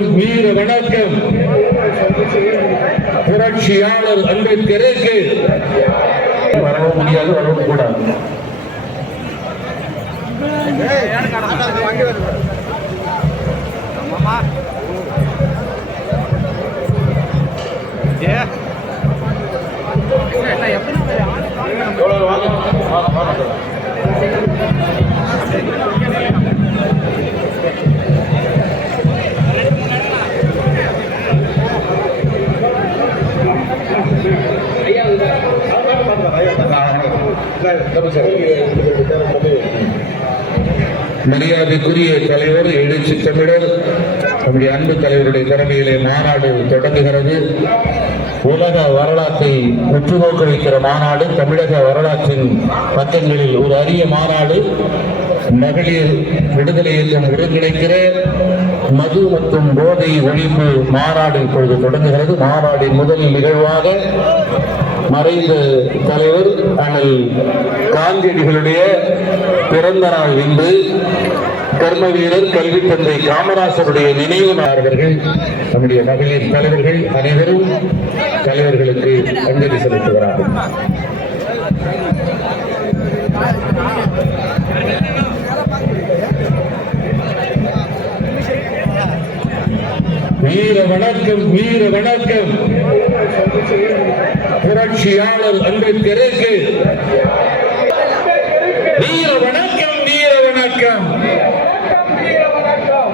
வணக்கம் வீர வணக்கம். புரட்சியாளர் அம்பேத்கருக்கு வரவும் முடியாது, வரவும் கூடாது. மரியாதைக்குரிய தலைவர் எழுச்சி தமிழர் நம்முடைய அன்பு தலைவருடைய தலைமையிலே மாநாடு தொடங்குகிறது. உலக வரலாற்றை உற்றுநோக்க வைக்கிற மாநாடு, தமிழக வரலாற்றின் பக்கங்களில் ஒரு அரிய மாநாடு. மகளிர் விடுதலை இயக்கம் ஒருங்கிணைக்கிற மது மற்றும் போதை ஒழிப்பு மாநாடு இப்பொழுது தொடங்குகிறது. மாநாட்டின் முதல் நிகழ்வாக மறைந்த தலைவர் அண்ணல் காந்தியடிகளுடைய பிறந்த நாள் இன்று கர்ம வீரர் கல்வி தந்தை காமராசருடைய நினைவு நாளவர்கள் நம்முடைய மகளிர் தலைவர்கள் அனைவரும் தலைவர்களுக்கு அஞ்சலி செலுத்துகிறார்கள். வீர வணக்கம் வீர வணக்கம். புரட்சியாளர் அம்பேத்கருக்கு வீர வணக்கம்.